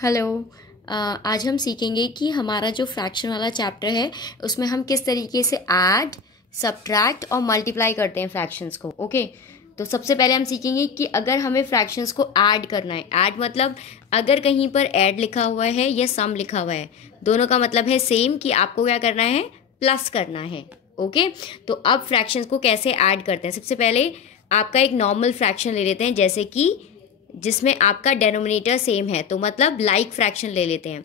Hello. आज हम सीखेंगे कि हमारा जो फ्रैक्शन वाला चैप्टर है उसमें हम किस तरीके से ऐड, सब्ट्रैक्ट और मल्टीप्लाई करते हैं फ्रैक्शंस को। ओके, तो सबसे पहले हम सीखेंगे कि अगर हमें फ्रैक्शंस को ऐड करना है, ऐड मतलब अगर कहीं पर ऐड लिखा हुआ है या सम लिखा हुआ है, दोनों का मतलब है सेम कि आपको क्या करना है, प्लस करना है। ओके, तो अब फ्रैक्शंस को कैसे ऐड करते हैं। सबसे पहले आपका एक नॉर्मल फ्रैक्शन ले लेते हैं, जैसे कि जिसमें आपका डेनोमिनेटर सेम है, तो मतलब लाइक फ्रैक्शन ले लेते हैं।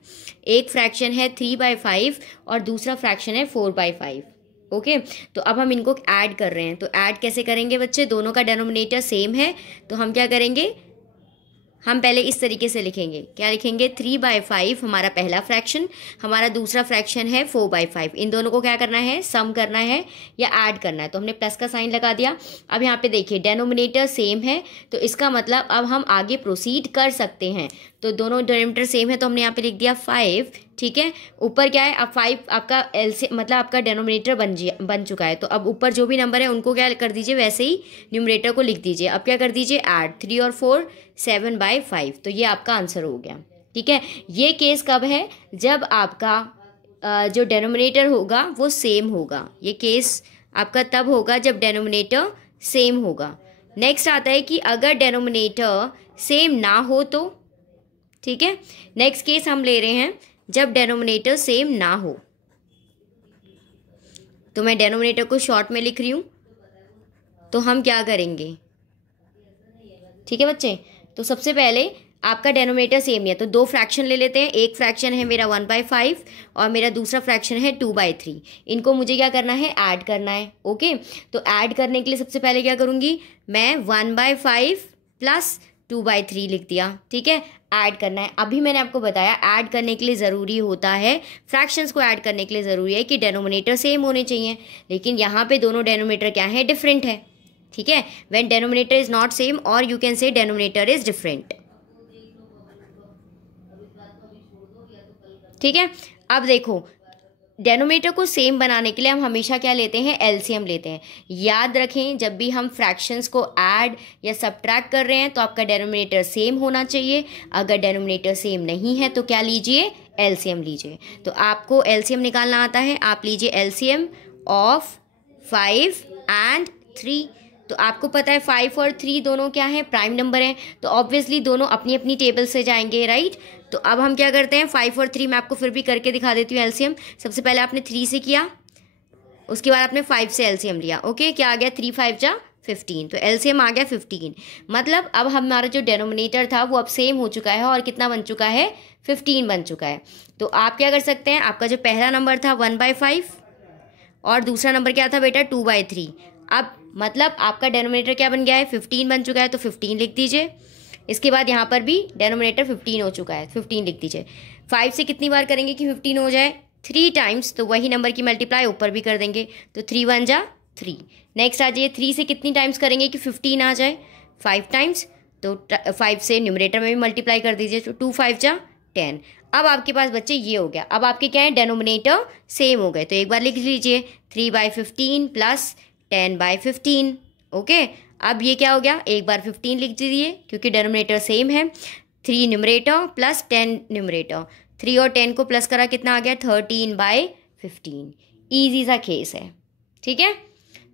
एक फ्रैक्शन है 3/5 और दूसरा फ्रैक्शन है 4/5। ओके, तो अब हम इनको ऐड कर रहे हैं। तो ऐड कैसे करेंगे बच्चे, दोनों का डेनोमिनेटर सेम है, तो हम क्या करेंगे, हम पहले इस तरीके से लिखेंगे। क्या लिखेंगे, 3/5 हमारा पहला फ्रैक्शन, हमारा दूसरा फ्रैक्शन है 4/5। इन दोनों को क्या करना है, सम करना है या ऐड करना है। तो हमने प्लस का साइन लगा दिया। अब यहाँ पे देखिए डेनोमिनेटर सेम है, तो इसका मतलब अब हम आगे प्रोसीड कर सकते हैं। तो दोनों डेनोमिनेटर सेम है, तो हमने यहाँ पे लिख दिया 5। ठीक है, ऊपर क्या है, अब 5 आपका एल से मतलब आपका डेनोमिनेटर बन चुका है। तो अब ऊपर जो भी नंबर है उनको क्या कर दीजिए, वैसे ही न्यूमरेटर को लिख दीजिए। अब क्या कर दीजिए, ऐड 3 और 4 7/5। तो ये आपका आंसर हो गया। ठीक है, ये केस कब है, जब आपका जो डेनोमिनेटर होगा वो सेम होगा। ये केस आपका तब होगा जब डेनोमिनेटर सेम होगा। नेक्स्ट आता है कि अगर डेनोमिनेटर सेम ना हो तो। ठीक है, नेक्स्ट केस हम ले रहे हैं जब डेनोमिनेटर सेम ना हो। तो मैं डेनोमिनेटर को शॉर्ट में लिख रही हूं, तो हम क्या करेंगे। ठीक है बच्चे, तो सबसे पहले आपका डेनोमिनेटर सेम नहीं है, तो दो फ्रैक्शन ले लेते हैं। एक फ्रैक्शन है मेरा 1/5 और मेरा दूसरा फ्रैक्शन है 2/3। इनको मुझे क्या करना है, ऐड करना है। ओके, तो ऐड करने के लिए सबसे पहले क्या करूंगी, मैं 1/5 प्लस 2/3 लिख दिया। ठीक है, ऐड करना है। अभी मैंने आपको बताया ऐड करने के लिए ज़रूरी होता है, फ्रैक्शंस को ऐड करने के लिए ज़रूरी है कि डेनोमिनेटर सेम होने चाहिए, लेकिन यहाँ पे दोनों डेनोमिनेटर क्या है, डिफरेंट है। ठीक है, when denominator is not same और you can say denominator is different. ठीक है, अब देखो डेनोमिनेटर को सेम बनाने के लिए हम हमेशा क्या लेते हैं, एलसीएम लेते हैं। याद रखें, जब भी हम फ्रैक्शंस को ऐड या सब्ट्रैक्ट कर रहे हैं तो आपका डेनोमिनेटर सेम होना चाहिए। अगर डेनोमिनेटर सेम नहीं है तो क्या लीजिए, एलसीएम लीजिए। तो आपको एलसीएम निकालना आता है, आप लीजिए एलसीएम ऑफ 5 एंड 3। तो आपको पता है 5 और 3 दोनों क्या है, प्राइम नंबर हैं, तो ऑब्वियसली दोनों अपनी अपनी टेबल से जाएंगे, राइट। तो अब हम क्या करते हैं, 5 और 3 मैं आपको फिर भी करके दिखा देती हूँ एलसीएम। सबसे पहले आपने 3 से किया, उसके बाद आपने 5 से एलसीएम लिया। ओके, क्या आ गया, 3 5 जा 15, तो एलसीएम आ गया 15। मतलब अब हमारा जो डेनोमिनेटर था वो अब सेम हो चुका है और कितना बन चुका है, 15 बन चुका है। तो आप क्या कर सकते हैं, आपका जो पहला नंबर था 1/5 और दूसरा नंबर क्या था बेटा, 2/3। अब मतलब आपका डेनोमिनेटर क्या बन गया है, 15 बन चुका है, तो 15 लिख दीजिए। इसके बाद यहाँ पर भी डेनोमिनेटर 15 हो चुका है, 15 लिख दीजिए। 5 से कितनी बार करेंगे कि 15 हो जाए, 3 टाइम्स, तो वही नंबर की मल्टीप्लाई ऊपर भी कर देंगे, तो 3 1 जा 3। नेक्स्ट आ जाइए, 3 से कितनी टाइम्स करेंगे कि 15 आ जाए, 5 टाइम्स, तो 5 से न्यूमरेटर में भी मल्टीप्लाई कर दीजिए, तो 2 5 जा 10। अब आपके पास बच्चे ये हो गया, अब आपके क्या है, डेनोमिनेटर सेम हो गए। तो एक बार लिख लीजिए 3/15 प्लस 10/15। ओके, अब ये क्या हो गया, एक बार 15 लिख दीजिए क्योंकि डेनोमिनेटर सेम है। 3 न्यूमरेटर प्लस 10 न्यूमरेटर, 3 और 10 को प्लस करा कितना आ गया, 13/15। ईजी सा केस है। ठीक है,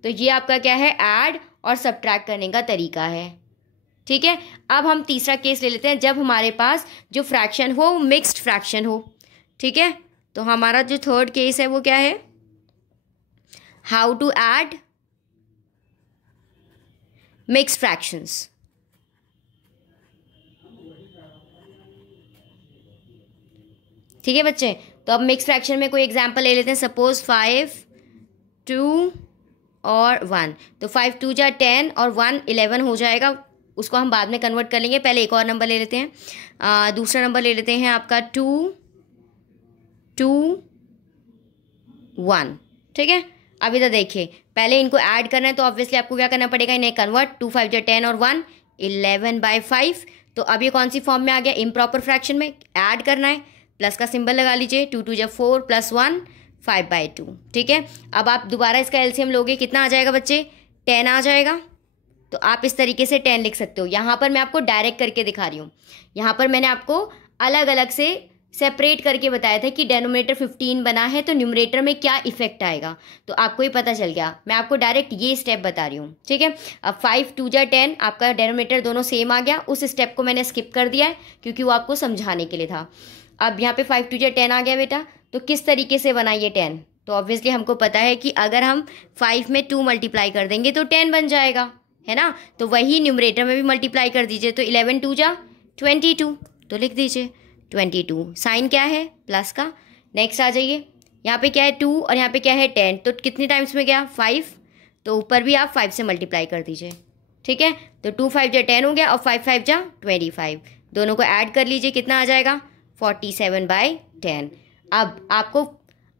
तो ये आपका क्या है, ऐड और सब्ट्रैक्ट करने का तरीका है। ठीक है, अब हम तीसरा केस ले लेते हैं, जब हमारे पास जो फ्रैक्शन हो मिक्स्ड फ्रैक्शन हो। ठीक है, तो हमारा जो थर्ड केस है वो क्या है, how to add mixed fractions. ठीक है बच्चे, तो अब मिक्स फ्रैक्शन में कोई एग्जांपल ले लेते हैं। सपोज 5 2 और 1, तो 5 2 जा 10 और 1 11 हो जाएगा, उसको हम बाद में कन्वर्ट कर लेंगे। पहले एक और नंबर ले लेते हैं, दूसरा नंबर ले लेते हैं आपका 2 2 1। ठीक है, अभी तो देखिए पहले इनको ऐड करना है, तो ऑब्वियसली आपको क्या करना पड़ेगा, इन्हें कन्वर्ट, 2 5 जा 10 और 1 11/5। तो अब ये कौन सी फॉर्म में आ गया, इम्प्रॉपर फ्रैक्शन में। ऐड करना है, प्लस का सिंबल लगा लीजिए, 2 2 जा 4 प्लस 1 5/2। ठीक है, अब आप दोबारा इसका एलसीएम लोगे, कितना आ जाएगा बच्चे, 10 आ जाएगा। तो आप इस तरीके से 10 लिख सकते हो। यहाँ पर मैं आपको डायरेक्ट करके दिखा रही हूँ, यहाँ पर मैंने आपको अलग अलग से सेपरेट करके बताया था कि डेनोमिनेटर 15 बना है तो न्यूमरेटर में क्या इफेक्ट आएगा, तो आपको ही पता चल गया। मैं आपको डायरेक्ट ये स्टेप बता रही हूँ, ठीक है। अब 5 2 जा 10, आपका डेनोमिनेटर दोनों सेम आ गया। उस स्टेप को मैंने स्किप कर दिया है क्योंकि वो आपको समझाने के लिए था। अब यहाँ पे 5 2 जा 10 आ गया बेटा, तो किस तरीके से बना ये 10, तो ऑब्वियसली हमको पता है कि अगर हम 5 में 2 मल्टीप्लाई कर देंगे तो 10 बन जाएगा, है ना। तो वही न्यूमरेटर में भी मल्टीप्लाई कर दीजिए, तो 11 2 जा 22, तो लिख दीजिए 22। साइन क्या है, प्लस का। नेक्स्ट आ जाइए, यहाँ पे क्या है 2 और यहाँ पे क्या है 10, तो कितने टाइम्स में गया 5, तो ऊपर भी आप 5 से मल्टीप्लाई कर दीजिए, ठीक है। तो 2 5 जा 10 हो गया और 5 5 जा 25, दोनों को ऐड कर लीजिए, कितना आ जाएगा 47/10। अब आपको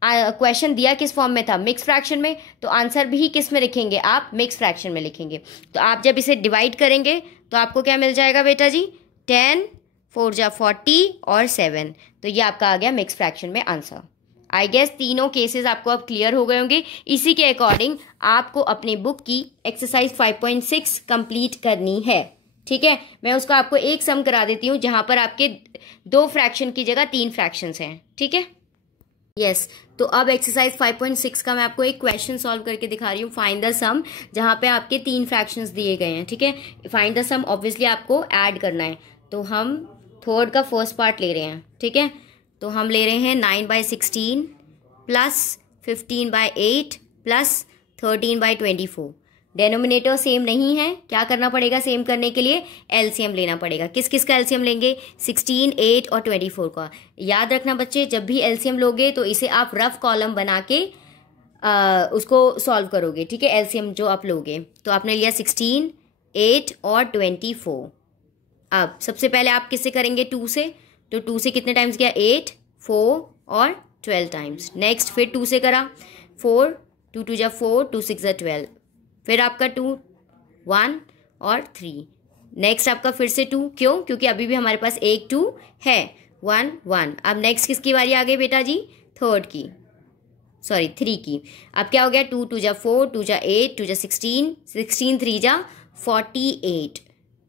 क्वेश्चन दिया किस फॉर्म में था, मिक्स फ्रैक्शन में, तो आंसर भी किस में लिखेंगे आप, मिक्स फ्रैक्शन में लिखेंगे। तो आप जब इसे डिवाइड करेंगे तो आपको क्या मिल जाएगा बेटा जी, 10 4 जा 40 और 7, तो ये आपका आ गया मिक्स फ्रैक्शन में आंसर। आई गेस तीनों केसेस आपको अब क्लियर हो गए होंगे। इसी के अकॉर्डिंग आपको अपनी बुक की एक्सरसाइज 5.6 कंप्लीट करनी है, ठीक है। मैं उसका आपको एक सम करा देती हूँ जहां पर आपके 2 फ्रैक्शन की जगह 3 फ्रैक्शंस हैं, ठीक है। यस तो अब एक्सरसाइज 5.6 का मैं आपको एक क्वेश्चन सॉल्व करके दिखा रही हूँ, फाइंड द सम, जहां पे आपके 3 फ्रैक्शंस दिए गए हैं, ठीक है। फाइंड द सम ऑब्वियसली आपको ऐड करना है, तो हम थर्ड का फर्स्ट पार्ट ले रहे हैं, ठीक है। तो हम ले रहे हैं 9/16 प्लस 15/8 प्लस 13/24। डेनोमिनेटर सेम नहीं है, क्या करना पड़ेगा सेम करने के लिए, एलसीएम लेना पड़ेगा। किस किस का एलसीएम लेंगे, 16 8 और 24 का। याद रखना बच्चे, जब भी एलसीएम लोगे तो इसे आप रफ कॉलम बना के उसको सॉल्व करोगे, ठीक है। एलसीएम जो आप लोगे, तो आपने लिया 16 8 और 24। अब सबसे पहले आप किससे करेंगे, 2 से, तो 2 से कितने टाइम्स गया, 8 4 और 12 टाइम्स। नेक्स्ट फिर 2 से करा, 4 2 2 जा 4 2 6 जा 12, फिर आपका 2 1 और 3। नेक्स्ट आपका फिर से 2, क्यों, क्योंकि अभी भी हमारे पास एक 2 है, 1 1। अब नेक्स्ट किसकी बारी आ गई बेटा जी, थर्ड की, सॉरी 3 की। अब क्या हो गया, 2 2 जा 4 2 जा 8 2 जा 16 16 3 जा 48।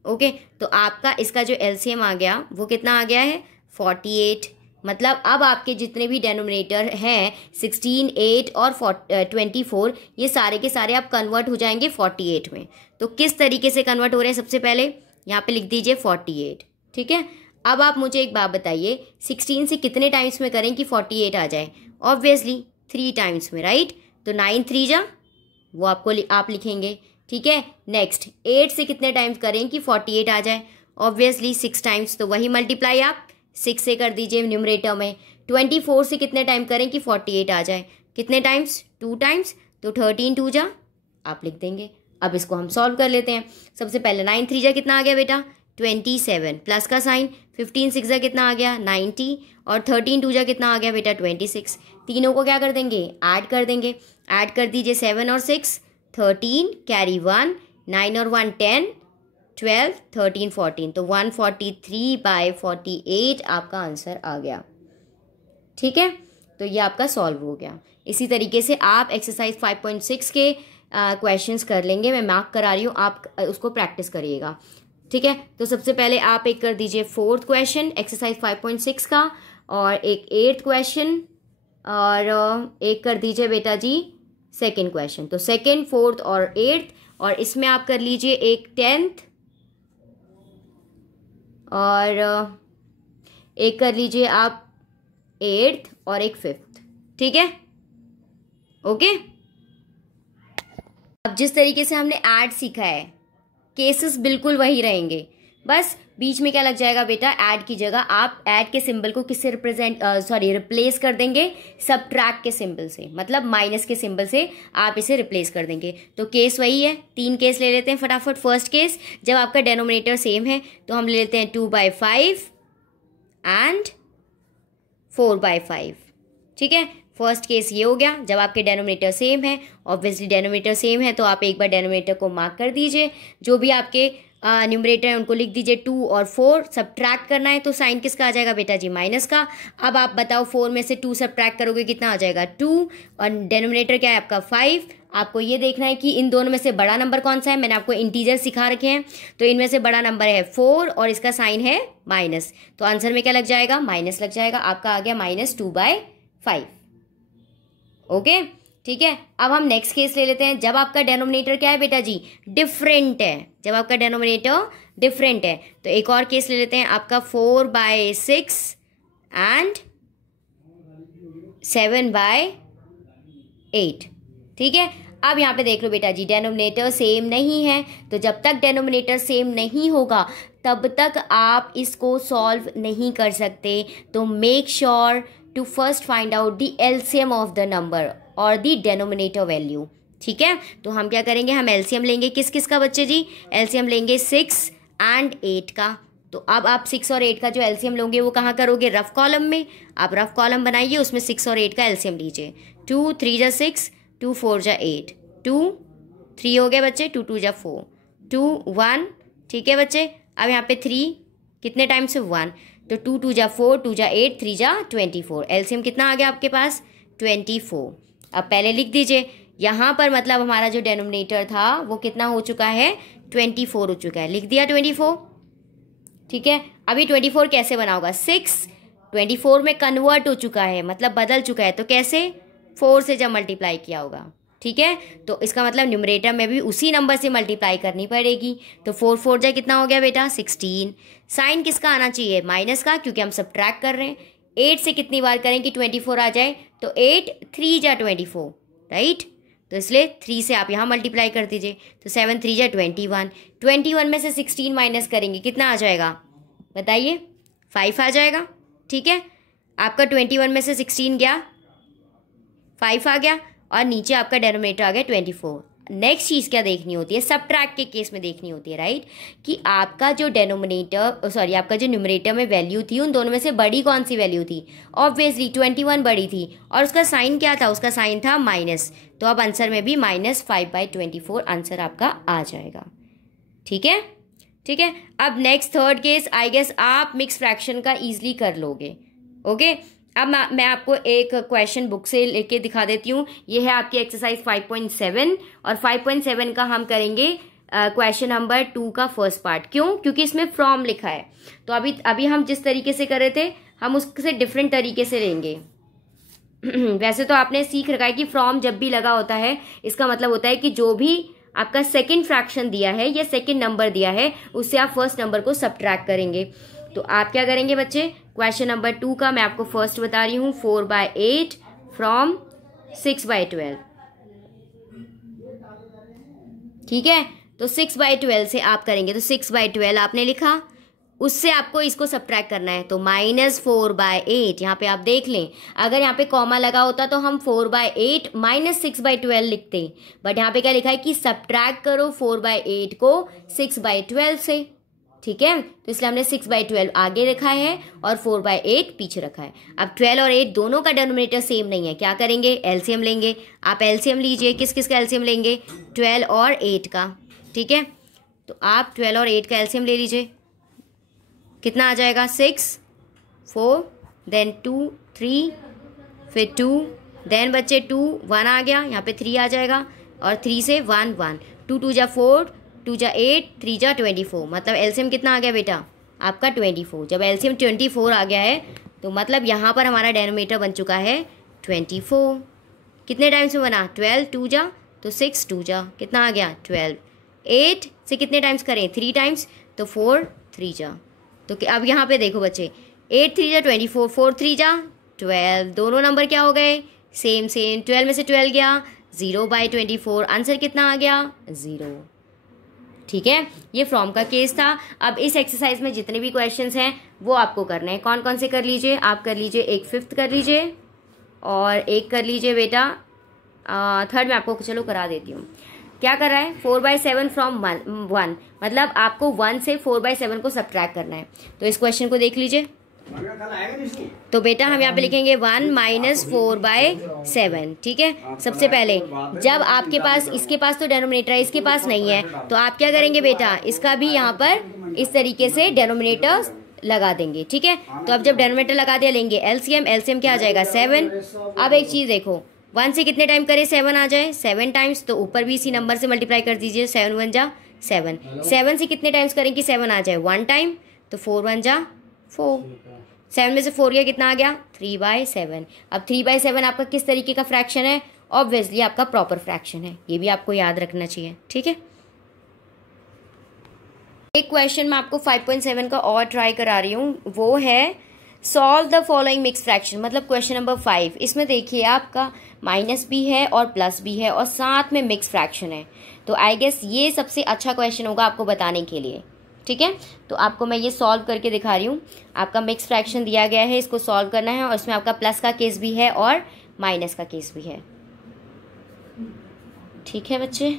ओके तो आपका इसका जो एलसीएम आ गया वो कितना आ गया है, 48। मतलब अब आपके जितने भी डेनोमिनेटर हैं 16 8 और 24, ये सारे के सारे आप कन्वर्ट हो जाएंगे 48 में। तो किस तरीके से कन्वर्ट हो रहे हैं, सबसे पहले यहाँ पे लिख दीजिए 48, ठीक है। अब आप मुझे एक बात बताइए, 16 से कितने टाइम्स में करें कि 48 आ जाए, ऑब्वियसली 3 टाइम्स में, राइट। तो 9 3 जा, वो आप लिखेंगे, ठीक है। नेक्स्ट 8 से कितने टाइम्स करें कि 48 आ जाए, ऑब्वियसली 6 टाइम्स, तो वही मल्टीप्लाई आप 6 से कर दीजिए न्यूमरेटर में। 24 से कितने टाइम करें कि 48 आ जाए, कितने टाइम्स, 2 टाइम्स, तो 13 2 जा आप लिख देंगे। अब इसको हम सॉल्व कर लेते हैं। सबसे पहले 9 3 जा कितना आ गया बेटा, 27 प्लस का साइन, 15 6 जा कितना आ गया 90 और 13 2 जा कितना आ गया बेटा 26। तीनों को क्या कर देंगे, ऐड कर देंगे। ऐड कर दीजिए 7 और 6 13, कैरी 1, 9 और 1 10 12 13 14, तो 143/48 आपका आंसर आ गया, ठीक है। तो ये आपका सॉल्व हो गया। इसी तरीके से आप एक्सरसाइज 5.6 के क्वेश्चंस कर लेंगे, मैं मार्क करा रही हूँ, आप उसको प्रैक्टिस करिएगा, ठीक है। तो सबसे पहले आप एक कर दीजिए 4th क्वेश्चन एक्सरसाइज 5.6 का, और एक 8th क्वेश्चन, और एक कर दीजिए बेटा जी 2nd क्वेश्चन। तो 2nd 4th और 8th, और इसमें आप कर लीजिए एक 10th और एक कर लीजिए आप 8th और एक 5th, ठीक है, ओके। अब जिस तरीके से हमने ऐड सीखा है, केसेस बिल्कुल वही रहेंगे, बस बीच में क्या लग जाएगा बेटा, ऐड की जगह आप ऐड के सिंबल को किससे रिप्लेस कर देंगे, सबट्रैक्ट के सिंबल से, मतलब माइनस के सिंबल से आप इसे रिप्लेस कर देंगे। तो केस वही है, 3 केस ले लेते हैं फटाफट। फर्स्ट केस, जब आपका डेनोमिनेटर सेम है तो हम ले लेते हैं 2/5 एंड 4/5, ठीक है। फर्स्ट केस ये हो गया, जब आपके डेनोमिनेटर सेम है, ऑब्वियसली डेनोमिनेटर सेम है तो आप एक बार डेनोमिनेटर को मार्क कर दीजिए। जो भी आपके न्यूमरेटर है उनको लिख दीजिए 2 और 4। सब्ट्रैक्ट करना है तो साइन किसका आ जाएगा बेटा जी, माइनस का। अब आप बताओ 4 में से 2 सब्ट्रैक्ट करोगे कितना आ जाएगा, 2, और डेनोमिनेटर क्या है आपका 5। आपको ये देखना है कि इन दोनों में से बड़ा नंबर कौन सा है। मैंने आपको इंटीजर सिखा रखे हैं, तो इनमें से बड़ा नंबर है 4 और इसका साइन है माइनस, तो आंसर में क्या लग जाएगा, माइनस लग जाएगा। आपका आ गया -2/5। ओके, ठीक है। अब हम नेक्स्ट केस ले लेते हैं। जब आपका डेनोमिनेटर क्या है बेटा जी, डिफरेंट है। जब आपका डेनोमिनेटर डिफरेंट है तो एक और केस ले लेते हैं। आपका 4/6 एंड 7/8, ठीक है। अब यहाँ पे देख लो बेटा जी, डेनोमिनेटर सेम नहीं है, तो जब तक डेनोमिनेटर सेम नहीं होगा तब तक आप इसको सॉल्व नहीं कर सकते। तो make sure to first find out the LCM of the number और द डेनोमिनेटर वैल्यू, ठीक है। तो हम क्या करेंगे, हम एलसीएम लेंगे किस किस का बच्चे जी, एलसीएम लेंगे 6 एंड 8 का। तो अब आप 6 और 8 का जो एलसीएम लोगे वो कहाँ करोगे, रफ कॉलम में। आप रफ कॉलम बनाइए, उसमें 6 और 8 का एलसीएम लीजिए। 2 3 जा 6, 2 4 जा 8, 2 3 हो गए बच्चे, 2 2 जा 4, 2 1, ठीक है बच्चे। अब यहाँ पे 3 कितने टाइम से 1, तो 2 2 जा 4, 2 जा 8, 3 जा 24। एलसीएम कितना आ गया आपके पास, 24। अब पहले लिख दीजिए यहाँ पर, मतलब हमारा जो डेनोमिनेटर था वो कितना हो चुका है, 24 हो चुका है। लिख दिया 24, ठीक है। अभी 24 कैसे बना होगा, 6 24 में कन्वर्ट हो चुका है, मतलब बदल चुका है, तो कैसे, 4 से जब मल्टीप्लाई किया होगा, ठीक है। तो इसका मतलब न्यूमरेटर में भी उसी नंबर से मल्टीप्लाई करनी पड़ेगी। तो 4 4 जा कितना हो गया बेटा, 16। साइन किसका आना चाहिए, माइनस का, क्योंकि हम सब्ट्रैक्ट कर रहे हैं। 8 से कितनी बार करें कि 24 आ जाए, तो 8 3 जा 24, राइट। तो इसलिए 3 से आप यहाँ मल्टीप्लाई कर दीजिए, तो 7 3 जा 21। 21 में से 16 माइनस करेंगे, कितना आ जाएगा बताइए, 5 आ जाएगा, ठीक है। आपका 21 में से 16 गया, 5 आ गया, और नीचे आपका डेनोमिनेटर आ गया 24। नेक्स्ट चीज़ क्या देखनी होती है, सबट्रैक्ट के केस में देखनी होती है, राइट, कि आपका जो डेनोमिनेटर सॉरी आपका जो न्यूमरेटर में वैल्यू थी उन दोनों में से बड़ी कौन सी वैल्यू थी। ऑब्वियसली 21 बड़ी थी, और उसका साइन क्या था, उसका साइन था माइनस। तो अब आंसर में भी -5/24 आंसर आपका आ जाएगा, ठीक है, ठीक है। अब next third case, I guess आप मिक्स फ्रैक्शन का ईजिली कर लोगे। ओके, अब मैं आपको एक क्वेश्चन बुक से लेके दिखा देती हूँ। ये है आपकी एक्सरसाइज 5.7, और 5.7 का हम करेंगे क्वेश्चन नंबर 2 का फर्स्ट पार्ट। क्यों, क्योंकि इसमें फ्रॉम लिखा है। तो अभी हम जिस तरीके से कर रहे थे हम उससे डिफरेंट तरीके से लेंगे। वैसे तो आपने सीख रखा है कि फ्रॉम जब भी लगा होता है इसका मतलब होता है कि जो भी आपका सेकंड फ्रैक्शन दिया है या सेकंड नंबर दिया है उससे आप फर्स्ट नंबर को सब्ट्रैक्ट करेंगे। तो आप क्या करेंगे बच्चे, क्वेश्चन नंबर 2 का मैं आपको फर्स्ट बता रही हूँ, 4/8 फ्रॉम 6/12, ठीक है। तो 6/12 से आप करेंगे, तो 6/12 आपने लिखा, उससे आपको इसको सब्ट्रैक्ट करना है, तो -4/8। यहाँ पे आप देख लें, अगर यहाँ पे कॉमा लगा होता तो हम 4/8 -6/12 लिखते, बट यहाँ पे क्या लिखा है कि सब्ट्रैक्ट करो 4/8 को 6/12 से, ठीक है। तो इसलिए हमने 6/12 आगे रखा है और 4/8 पीछे रखा है। अब 12 और 8 दोनों का डेनोमिनेटर सेम नहीं है, क्या करेंगे, एलसीएम लेंगे। आप एलसीएम लीजिए, किस किस का एलसीएम लेंगे, 12 और 8 का, ठीक है। तो आप 12 और 8 का एलसीएम ले लीजिए, कितना आ जाएगा, 6 4 देन 2 3 फिर 2 देन बच्चे 2 1 आ गया, यहाँ पे 3 आ जाएगा, और 3 से 1 1, 2 2 जा 4, 2 जा 8, 3 जा 24, मतलब एलसीएम कितना आ गया बेटा आपका 24। जब एलसीएम 24 आ गया है तो मतलब यहाँ पर हमारा डेनोमिनेटर बन चुका है 24। कितने टाइम्स में बना, 12 2 जा तो 6 2 जा कितना आ गया 12। 8 से कितने टाइम्स करें, 3 टाइम्स, तो 4 3 जा। तो अब यहाँ पे देखो बच्चे, 8 3 जा 24, 4 3 जा 12, दोनों नंबर क्या हो गए, सेम सेम। 12 में से 12 गया, 0/24, आंसर कितना आ गया 0, ठीक है। ये फ्रॉम का केस था। अब इस एक्सरसाइज में जितने भी क्वेश्चंस हैं वो आपको करने हैं। कौन कौन से कर लीजिए, आप कर लीजिए, एक 5th कर लीजिए और एक कर लीजिए बेटा 3rd में आपको चलो करा देती हूँ। क्या कर रहा है, 4/7 फ्रॉम 1, मतलब आपको 1 से 4/7 को सब्ट्रैक्ट करना है। तो इस क्वेश्चन को देख लीजिए। तो बेटा हम यहाँ पे लिखेंगे 1 - 4/7, ठीक है। सबसे पहले जब आपके पास, इसके पास तो डेनोमिनेटर है, इसके पास नहीं है, तो आप क्या करेंगे बेटा, इसका भी यहाँ पर इस तरीके से डेनोमिनेटर लगा देंगे, ठीक है। तो अब जब डेनोमिनेटर लगा दिया लेंगे एलसीएम, एलसीएम क्या आ जाएगा 7। अब एक चीज देखो, 1 से कितने टाइम करें 7 आ जाए, 7 टाइम्स, तो ऊपर भी इसी नंबर से मल्टीप्लाई कर दीजिए, 7 1 जा 7। 7 से कितने टाइम्स करें कि 7 आ जाए, 1 टाइम, तो 4 1 जा 4। 7 में से 4 गया, कितना आ गया 3/7। अब 3/7 आपका किस तरीके का फ्रैक्शन है, ऑब्वियसली आपका प्रॉपर फ्रैक्शन है, ये भी आपको याद रखना चाहिए, ठीक है। एक क्वेश्चन मैं आपको 5.7 का और ट्राई करा रही हूँ, वो है solve the following mix fraction, मतलब क्वेश्चन नंबर 5। इसमें देखिए आपका माइनस भी है और प्लस भी है और साथ में मिक्स फ्रैक्शन है, तो आई गेस ये सबसे अच्छा क्वेश्चन होगा आपको बताने के लिए, ठीक है। तो आपको मैं ये सॉल्व करके दिखा रही हूँ। आपका मिक्स फ्रैक्शन दिया गया है, इसको सॉल्व करना है और इसमें आपका प्लस का केस भी है और माइनस का केस भी है, ठीक है बच्चे।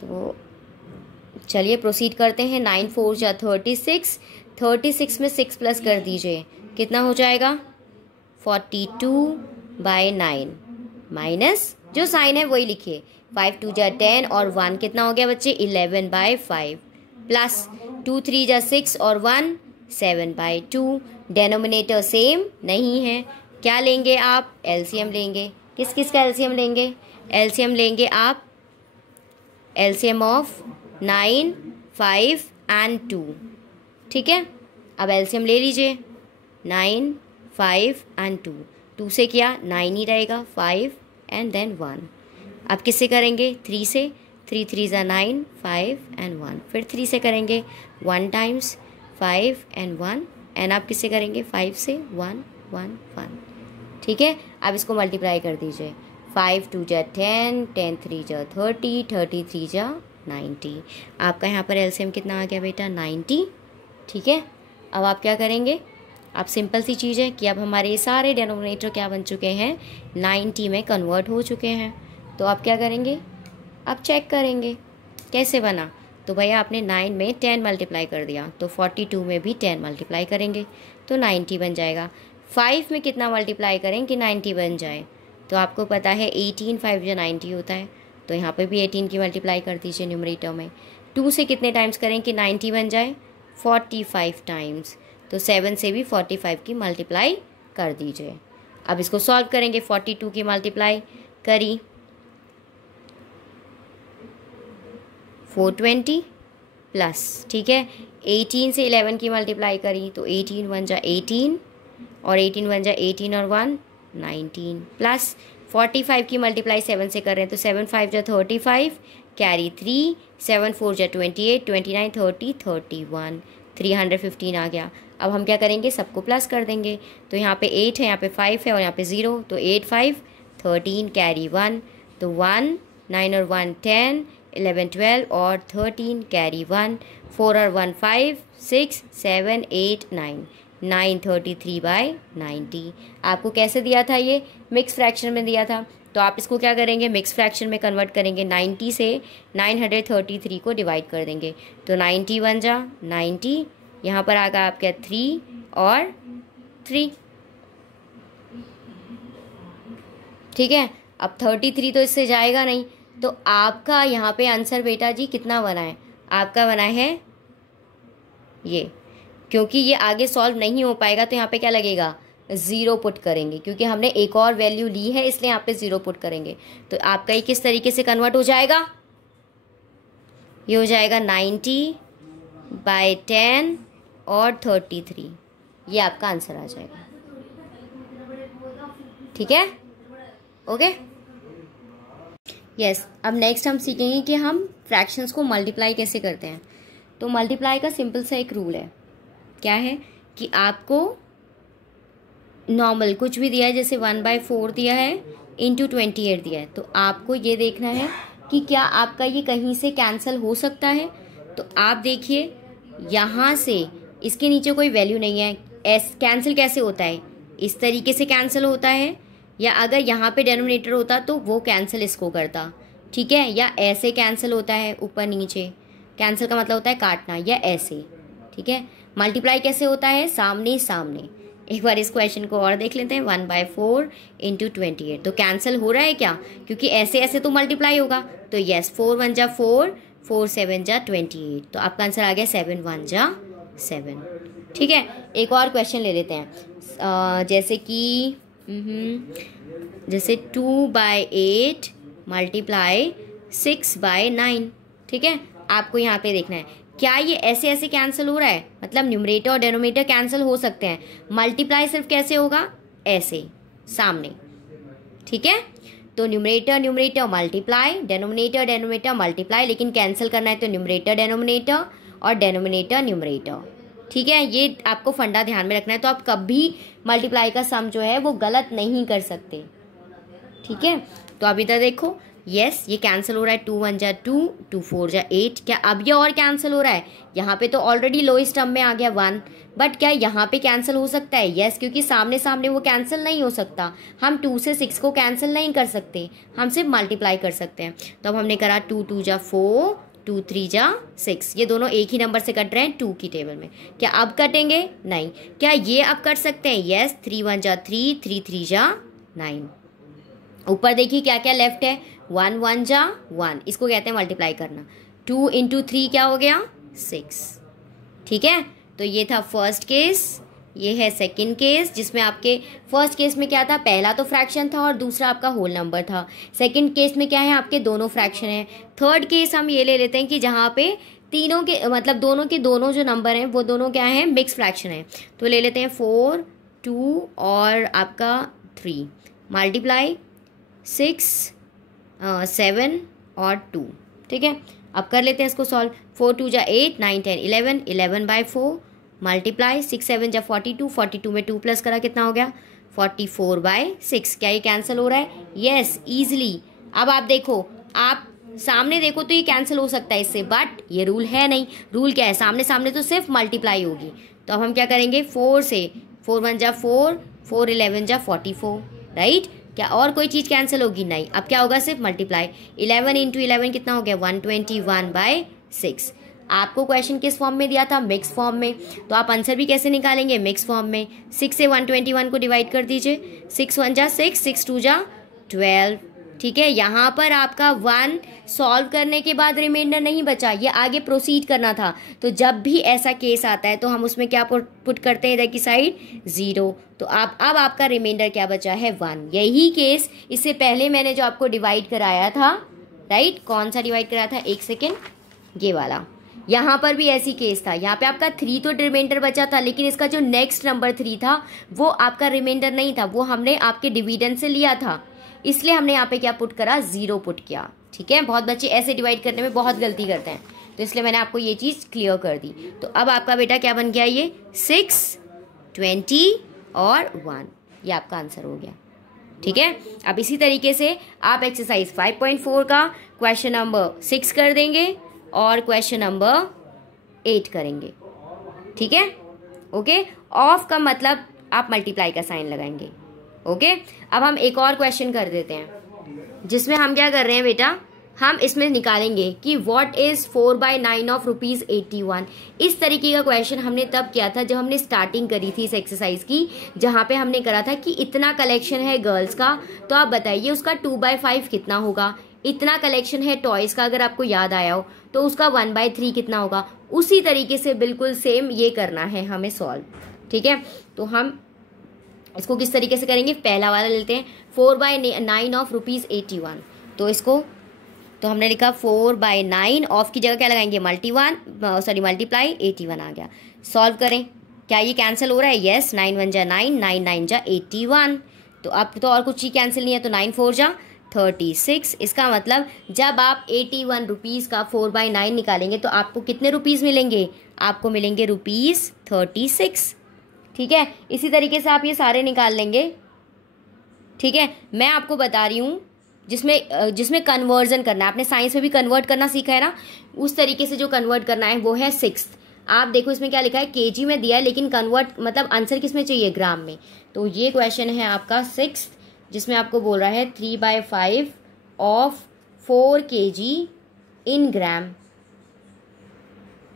तो चलिए प्रोसीड करते हैं। 9 4 जा 36, 36 में 6 प्लस कर दीजिए, कितना हो जाएगा 42/9 माइनस जो साइन है वही लिखिए, 5 2 जा 10 और 1 कितना हो गया बच्चे 11/5 प्लस 2 3 जा 6 और 1 7/2। डेनोमिनेटर सेम नहीं है, क्या लेंगे आप, एलसीएम लेंगे। किस किस का एलसीएम लेंगे, एलसीएम लेंगे आप, एलसीएम ऑफ 9 5 एंड 2, ठीक है। अब एलसीएम ले लीजिए, 9 5 एंड 2, 2 से किया 9 ही रहेगा, 5 एंड देन 1। अब किससे करेंगे 3 से, 3 3 जा 9 5 एंड 1, फिर 3 से करेंगे 1 टाइम्स 5 एंड 1, एंड आप किससे करेंगे 5 से 1 1 1, ठीक है। अब इसको मल्टीप्लाई कर दीजिए, 5 2 जा 10, 10 3 जा 30, 30 3 जा 90। आपका यहाँ पर एलसीएम कितना आ गया बेटा 90, ठीक है। अब आप क्या करेंगे, आप सिंपल सी चीज़ है कि अब हमारे सारे डेनोमिनेटर क्या बन चुके हैं 90 में कन्वर्ट हो चुके हैं। तो आप क्या करेंगे, आप चेक करेंगे कैसे बना, तो भैया आपने 9 में 10 मल्टीप्लाई कर दिया, तो 42 में भी 10 मल्टीप्लाई करेंगे तो 90 बन जाएगा। 5 में कितना मल्टीप्लाई करें कि 90 बन जाए, तो आपको पता है 18 5 या 90 होता है, तो यहाँ पे भी 18 की मल्टीप्लाई कर दीजिए न्यूमरेटर में। 2 से कितने टाइम्स करें कि 90 बन जाए, 45 टाइम्स, तो 7 से भी 45 की मल्टीप्लाई कर दीजिए। अब इसको सॉल्व करेंगे, 42 की मल्टीप्लाई करी 420 प्लस, ठीक है। 18 से 11 की मल्टीप्लाई करी तो 18 1 जा 18 और 18 1 जा 18 और 1 19 प्लस 45 की मल्टीप्लाई 7 से कर रहे हैं तो 7 5 जा 35 कैरी 3, 7 4 जा 28, 29 30 31, 315 आ गया। अब हम क्या करेंगे, सबको प्लस कर देंगे, तो यहाँ पे 8 है, यहाँ पे 5 है और यहाँ पे 0, तो 8 5 13 कैरी 1, तो 1 9 और 1 10 11 12 और 13 कैरी 1, 4 और 1 5 6 7 8 9 9 33/90। आपको कैसे दिया था, ये मिक्स फ्रैक्शन में दिया था, तो आप इसको क्या करेंगे मिक्स फ्रैक्शन में कन्वर्ट करेंगे, 90 से 933 को डिवाइड कर देंगे, तो 90 बन जा 90, यहाँ पर आगा आपका 3 और 3, ठीक है। अब 33 तो इससे जाएगा नहीं, तो आपका यहाँ पे आंसर बेटा जी कितना बना है, आपका बना है ये, क्योंकि ये आगे सॉल्व नहीं हो पाएगा तो यहाँ पे क्या लगेगा 0 पुट करेंगे, क्योंकि हमने एक और वैल्यू ली है इसलिए यहाँ पे 0 पुट करेंगे। तो आपका ये किस तरीके से कन्वर्ट हो जाएगा, ये हो जाएगा 90/10 और 33, ये आपका आंसर आ जाएगा, ठीक है, ओके यस। अब नेक्स्ट हम सीखेंगे कि हम फ्रैक्शंस को मल्टीप्लाई कैसे करते हैं। तो मल्टीप्लाई का सिंपल सा एक रूल है, क्या है कि आपको नॉर्मल कुछ भी दिया है, जैसे 1/4 दिया है इंटू 28 दिया है, तो आपको ये देखना है कि क्या आपका ये कहीं से कैंसिल हो सकता है। तो आप देखिए यहाँ से इसके नीचे कोई वैल्यू नहीं है, कैंसिल कैसे होता है, इस तरीके से कैंसिल होता है, या अगर यहाँ पे डेनोमिनेटर होता तो वो कैंसिल इसको करता, ठीक है, या ऐसे कैंसिल होता है ऊपर नीचे, कैंसिल का मतलब होता है काटना, या ऐसे, ठीक है। मल्टीप्लाई कैसे होता है, सामने सामने। एक बार इस क्वेश्चन को और देख लेते हैं, 1/4 इंटू 28, तो कैंसिल हो रहा है क्या, क्योंकि ऐसे ऐसे तो मल्टीप्लाई होगा, तो यस 4 1 जा 4, 4 7 जा 28, तो आपका आंसर आ गया 7 1 जा 7, ठीक है। एक और क्वेश्चन ले लेते हैं, जैसे कि जैसे 2/8 मल्टीप्लाई 6/9, ठीक है। आपको यहाँ पे देखना है क्या ये ऐसे ऐसे कैंसिल हो रहा है, मतलब न्यूमरेटर और डेनोमिनेटर कैंसिल हो सकते हैं। मल्टीप्लाई सिर्फ कैसे होगा, ऐसे सामने, ठीक है। तो numerator numerator multiply, denominator denominator multiply, लेकिन कैंसिल करना है तो न्यूमरेटर डेनोमिनेटर और डेनोमिनेटर न्यूमरेटर, ठीक है। ये आपको फंडा ध्यान में रखना है। तो आप कभी मल्टीप्लाई का सम जो है वो गलत नहीं कर सकते, ठीक है। तो अब इधर देखो, यस ये कैंसिल हो रहा है, 2 1 जा 2, 2 4 जा 8। क्या अब ये और कैंसिल हो रहा है? यहाँ पे तो ऑलरेडी लोएस्ट टर्म में आ गया 1, बट क्या यहाँ पे कैंसिल हो सकता है? यस, क्योंकि सामने सामने वो कैंसिल नहीं हो सकता। हम 2 से 6 को कैंसिल नहीं कर सकते, हम सिर्फ मल्टीप्लाई कर सकते हैं। तो अब हमने करा 2 2 जा 4, 2 3 जा 6। ये दोनों एक ही नंबर से कट रहे हैं 2 की टेबल में। क्या अब कटेंगे? नहीं। क्या ये अब कट सकते हैं? यस, 3 1 जा 3, 3 3 जा 9। ऊपर देखिए क्या क्या लेफ्ट है, 1 1 जा 1, इसको कहते हैं मल्टीप्लाई करना। 2 इंटू 3 क्या हो गया? 6, ठीक है। तो ये था फर्स्ट केस, ये है सेकंड केस, जिसमें आपके फर्स्ट केस में क्या था, पहला तो फ्रैक्शन था और दूसरा आपका होल नंबर था। सेकंड केस में क्या है, आपके दोनों फ्रैक्शन है। थर्ड केस हम ये ले लेते हैं कि जहाँ पे तीनों के मतलब दोनों के दोनों जो नंबर हैं वो दोनों क्या है, मिक्स फ्रैक्शन है। तो ले लेते हैं 4 2 और आपका 3 मल्टीप्लाई 6 7 और 2, ठीक है। अब कर लेते हैं इसको सॉल्व। 4 2 जा 8, 9 10 11, 11/4 मल्टीप्लाई 6 7 जा 42, 42 में 2 प्लस करा कितना हो गया, 44/6। क्या ये कैंसिल हो रहा है? Yes, easily. अब आप देखो, आप सामने देखो तो ये कैंसिल हो सकता है इससे, बट ये रूल है नहीं। रूल क्या है, सामने सामने तो सिर्फ मल्टीप्लाई होगी। तो अब हम क्या करेंगे, 4 से 4 1 जा 4, 4 11 जा 44, राइट। क्या और कोई चीज़ कैंसिल होगी? नहीं। अब क्या होगा, सिर्फ मल्टीप्लाई। 11 इंटू 11 कितना हो गया, 121/6। आपको क्वेश्चन किस फॉर्म में दिया था, मिक्स फॉर्म में। तो आप आंसर भी कैसे निकालेंगे, मिक्स फॉर्म में। 6 से 121 को डिवाइड कर दीजिए। 6 1 जा 6, 6 2 जा 12, ठीक है। यहाँ पर आपका 1 सॉल्व करने के बाद रिमाइंडर नहीं बचा, ये आगे प्रोसीड करना था। तो जब भी ऐसा केस आता है तो हम उसमें क्या पुट करते हैं, इधर की साइड 0। तो आप अब आपका रिमाइंडर क्या बचा है, 1। यही केस इससे पहले मैंने जो आपको डिवाइड कराया था, राइट। कौन सा डिवाइड कराया था, एक सेकेंड, ये वाला। यहाँ पर भी ऐसी केस था। यहाँ पे आपका 3 तो रिमाइंडर बचा था, लेकिन इसका जो नेक्स्ट नंबर 3 था वो आपका रिमाइंडर नहीं था, वो हमने आपके डिविडेंड से लिया था। इसलिए हमने यहाँ पे क्या पुट करा, 0 पुट किया, ठीक है। बहुत बच्चे ऐसे डिवाइड करने में बहुत गलती करते हैं, तो इसलिए मैंने आपको ये चीज़ क्लियर कर दी। तो अब आपका बेटा क्या बन गया, ये 6 20 और 1, ये आपका आंसर हो गया, ठीक है। अब इसी तरीके से आप एक्सरसाइज 5.4 का क्वेश्चन नंबर 6 कर देंगे और क्वेश्चन नंबर 8 करेंगे, ठीक है। ओके, ऑफ का मतलब आप मल्टीप्लाई का साइन लगाएंगे, ओके। अब हम एक और क्वेश्चन कर देते हैं, जिसमें हम क्या कर रहे हैं बेटा, हम इसमें निकालेंगे कि व्हाट इज 4/9 ऑफ ₹81। इस तरीके का क्वेश्चन हमने तब किया था जब हमने स्टार्टिंग करी थी इस एक्सरसाइज की, जहाँ पे हमने करा था कि इतना कलेक्शन है गर्ल्स का, तो आप बताइए उसका 2/5 कितना होगा। इतना कलेक्शन है टॉयज का, अगर आपको याद आया हो, तो उसका 1/3 कितना होगा। उसी तरीके से बिल्कुल सेम ये करना है हमें सॉल्व, ठीक है। तो हम इसको किस तरीके से करेंगे, पहला वाला लेते हैं, 4/9 ऑफ ₹81। तो इसको तो हमने लिखा 4/9, ऑफ की जगह क्या लगाएंगे, मल्टीप्लाई 81 आ गया। सॉल्व करें, क्या ये कैंसिल हो रहा है, यस। 9 1 जा 9, 9 9 जा 81। तो अब तो और कुछ ही कैंसिल नहीं है, तो 9 4 जा 36। इसका मतलब जब आप 81 रुपीज़ का 4/9 निकालेंगे तो आपको कितने रुपीज़ मिलेंगे, आपको मिलेंगे ₹36, ठीक है। इसी तरीके से आप ये सारे निकाल लेंगे, ठीक है। मैं आपको बता रही हूँ जिसमें कन्वर्जन करना है, आपने साइंस में भी कन्वर्ट करना सीखा है ना, उस तरीके से जो कन्वर्ट करना है वो है 6। आप देखो इसमें क्या लिखा है, केजी में दिया है, लेकिन कन्वर्ट मतलब आंसर किस में चाहिए, ग्राम में। तो ये क्वेश्चन है आपका 6, जिसमें आपको बोल रहा है 3/5 ऑफ 4 kg इन ग्राम।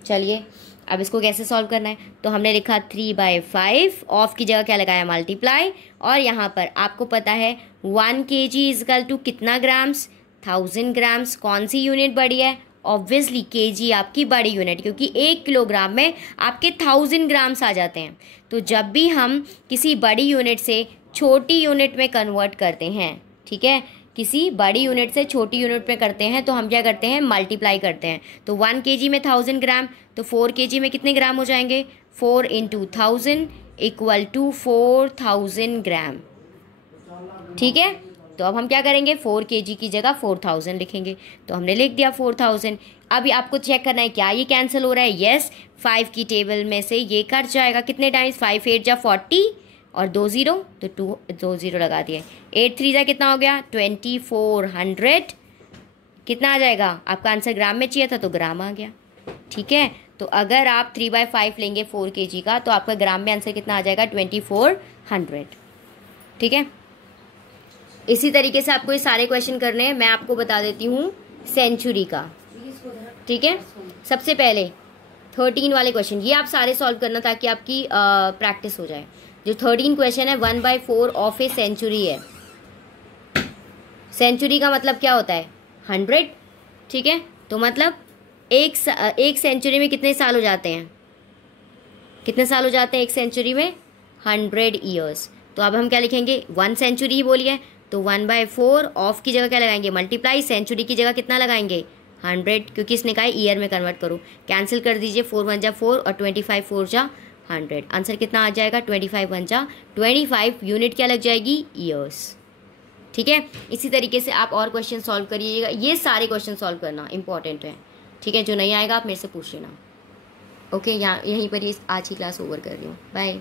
चलिए अब इसको कैसे सॉल्व करना है, तो हमने लिखा 3/5, ऑफ की जगह क्या लगाया, मल्टीप्लाई। और यहाँ पर आपको पता है 1 kg इजकल टू कितना ग्राम्स, 1000 ग्राम्स। कौन सी यूनिट बड़ी है, ऑब्वियसली केजी आपकी बड़ी यूनिट, क्योंकि 1 किलोग्राम में आपके 1000 ग्राम्स आ जाते हैं। तो जब भी हम किसी बड़ी यूनिट से छोटी यूनिट में कन्वर्ट करते हैं, ठीक है, किसी बड़ी यूनिट से छोटी यूनिट में करते हैं, तो हम क्या करते हैं, मल्टीप्लाई करते हैं। तो 1 kg में 1000 ग्राम, तो 4 kg में कितने ग्राम हो जाएंगे, 4 × 1000 = 4000 ग्राम, ठीक है। तो अब हम क्या करेंगे, 4 kg की जगह 4000 लिखेंगे, तो हमने लिख दिया 4000। अभी आपको चेक करना है क्या ये कैंसिल हो रहा है, यस, 5 की टेबल में से ये कट जाएगा, कितने टाइम्स, 5 8 जा 40 और 2 0, तो 2 0 लगा दिए, 8 3 जा कितना हो गया, 2400, कितना आ जाएगा, आपका आंसर ग्राम में चाहिए था तो ग्राम आ गया, ठीक है। तो अगर आप 3/5 लेंगे 4 kg का, तो आपका ग्राम में आंसर कितना आ जाएगा, 2400, ठीक है। इसी तरीके से आपको ये सारे क्वेश्चन करने हैं। मैं आपको बता देती हूँ सेंचुरी का, ठीक है। सबसे पहले 13 वाले क्वेश्चन ये आप सारे सॉल्व करना ताकि आपकी प्रैक्टिस हो जाए। जो 13 क्वेश्चन है, 1/4 ऑफ ए सेंचुरी है। सेंचुरी का मतलब क्या होता है, 100, ठीक है। तो मतलब एक सेंचुरी में कितने साल हो जाते हैं, कितने साल हो जाते हैं एक सेंचुरी में, 100 ईयर्स। तो अब हम क्या लिखेंगे, 1 सेंचुरी ही बोलिए, तो 1/4 ऑफ की जगह क्या लगाएंगे, मल्टीप्लाई, सेंचुरी की जगह कितना लगाएंगे, 100, क्योंकि इसने कहा ईयर में कन्वर्ट करो। कैंसिल कर दीजिए, 4 1 जा 4 और 25 4 जा 100, आंसर कितना आ जाएगा, 25 1 जा 25, यूनिट क्या लग जाएगी, ईयर्स, ठीक है। इसी तरीके से आप और क्वेश्चन सॉल्व करिएगा, ये सारे क्वेश्चन सॉल्व करना इंपॉर्टेंट है, ठीक है। जो नहीं आएगा आप मेरे से पूछ लेना, ओके। यहाँ यहीं पर ये आज की क्लास ओवर कर रही हूँ, बाय।